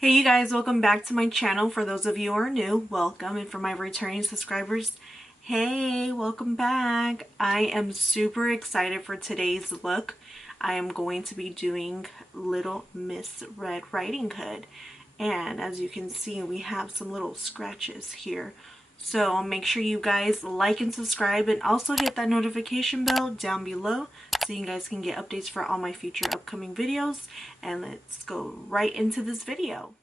Hey you guys, welcome back to my channel. For those of you who are new, welcome, and for my returning subscribers, hey, welcome back. I am super excited for today's look. I am going to be doing Little Miss Red Riding Hood, and as you can see, we have some little scratches here. So make sure you guys like and subscribe, and also hit that notification bell down below so you guys can get updates for all my future upcoming videos. And let's go right into this video.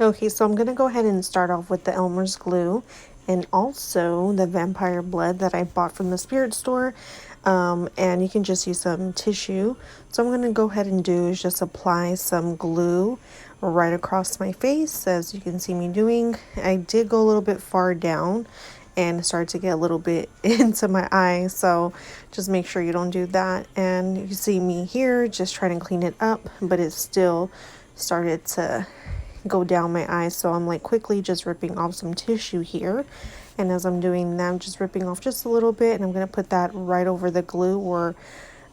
Okay, so I'm going to go ahead and start off with the Elmer's glue and also the vampire blood that I bought from the spirit store. And you can just use some tissue. So I'm going to go ahead and do is just apply some glue right across my face, as you can see me doing. I did go a little bit far down and start to get a little bit into my eye, so just make sure you don't do that. And you see me here just trying to clean it up, but it still started to go down my eyes, so I'm like quickly just ripping off some tissue here. And as I'm doing that, I'm just ripping off just a little bit, and I'm going to put that right over the glue where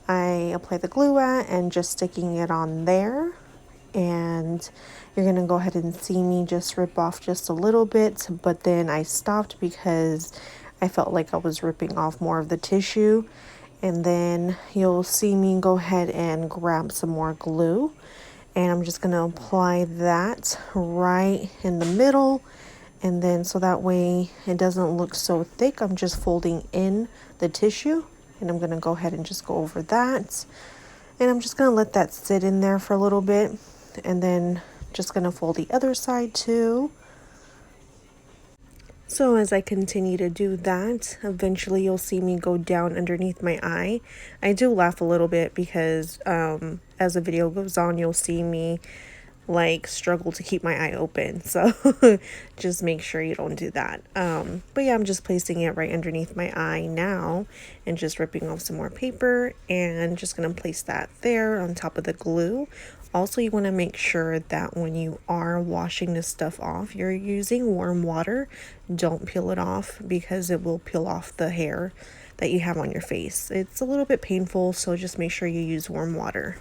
I apply the glue at, and just sticking it on there. And you're going to go ahead and see me just rip off just a little bit, but then I stopped because I felt like I was ripping off more of the tissue. And then you'll see me go ahead and grab some more glue, and I'm just going to apply that right in the middle. And then so that way it doesn't look so thick, I'm just folding in the tissue, and I'm going to go ahead and just go over that. And I'm just going to let that sit in there for a little bit, and then just going to fold the other side too. So as I continue to do that, eventually you'll see me go down underneath my eye. I do laugh a little bit because as the video goes on, you'll see me like struggle to keep my eye open. So just make sure you don't do that. But yeah, I'm just placing it right underneath my eye now, and just ripping off some more paper, and just going to place that there on top of the glue. Also, you want to make sure that when you are washing this stuff off, you're using warm water. Don't peel it off, because it will peel off the hair that you have on your face. It's a little bit painful, so just make sure you use warm water.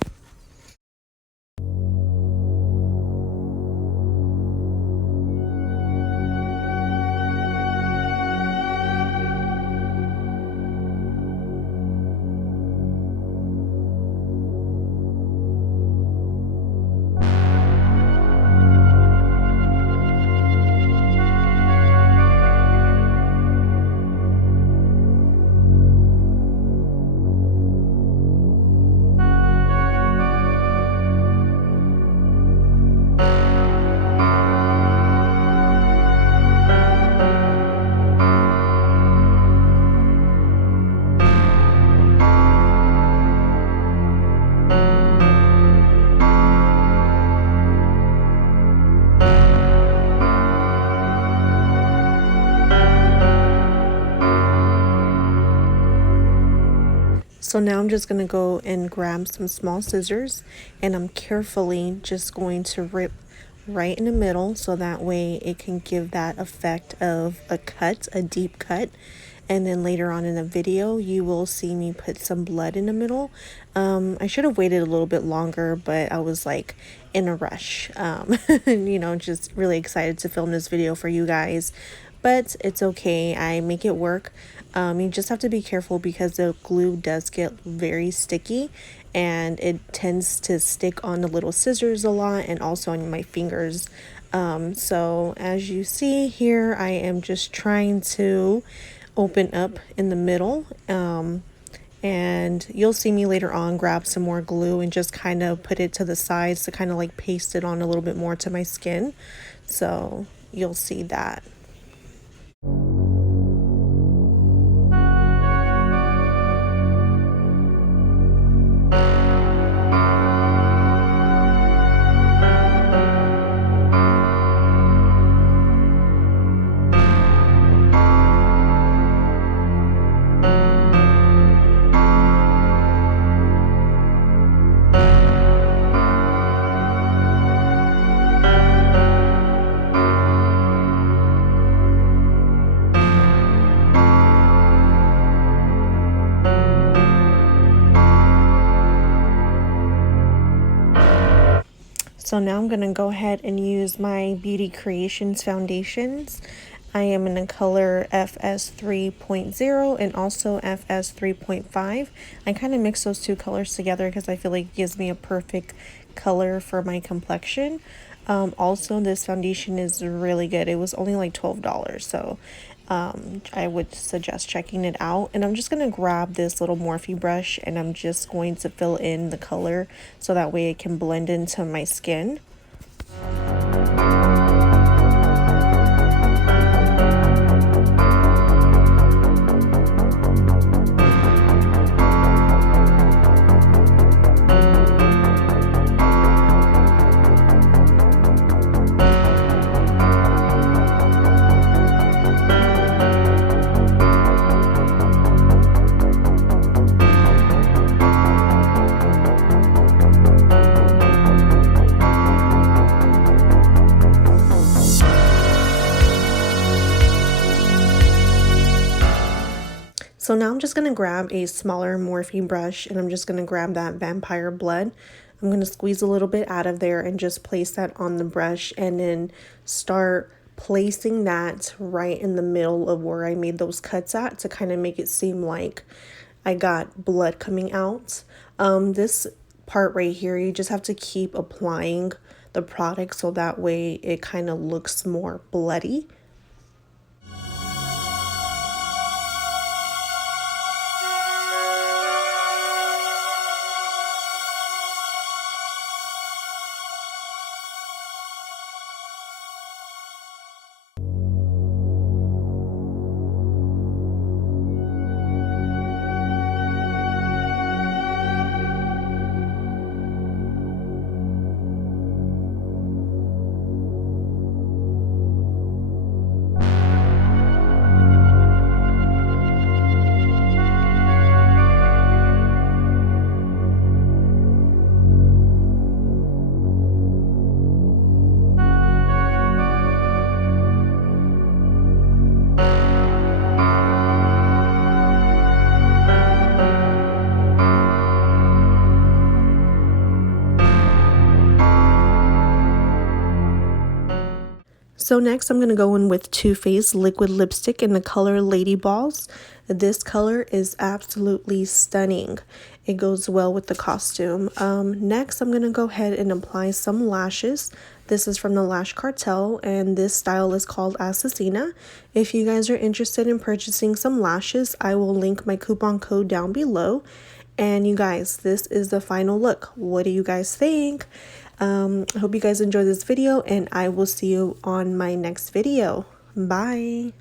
So now I'm just going to go and grab some small scissors, and I'm carefully just going to rip right in the middle, so that way it can give that effect of a cut, a deep cut. And then later on in the video, you will see me put some blood in the middle. I should have waited a little bit longer, but I was like in a rush, just really excited to film this video for you guys. But it's okay, I make it work. You just have to be careful because the glue does get very sticky, and it tends to stick on the little scissors a lot, and also on my fingers. So as you see here, I am just trying to open up in the middle, and you'll see me later on grab some more glue and just kind of put it to the sides to kind of like paste it on a little bit more to my skin. So you'll see that. So now I'm going to go ahead and use my Beauty Creations foundations. I am in the color FS 3.0 and also FS 3.5. I kind of mix those two colors together because I feel like it gives me a perfect color for my complexion. Also, this foundation is really good. It was only like $12, so I would suggest checking it out. And I'm just going to grab this little Morphe brush and I'm just going to fill in the color so that way it can blend into my skin. So now I'm just going to grab a smaller Morphe brush and I'm just going to grab that Vampire Blood. I'm going to squeeze a little bit out of there and just place that on the brush and then start placing that right in the middle of where I made those cuts at to kind of make it seem like I got blood coming out. This part right here, you just have to keep applying the product so that way it kind of looks more bloody. So next I'm going to go in with Too Faced liquid lipstick in the color Lady Balls. This color is absolutely stunning. It goes well with the costume. Next I'm going to go ahead and apply some lashes. This is from the Lash Cartel and this style is called Assassina. If you guys are interested in purchasing some lashes, I will link my coupon code down below. And you guys, this is the final look. What do you guys think? I hope you guys enjoyed this video and I will see you on my next video. Bye.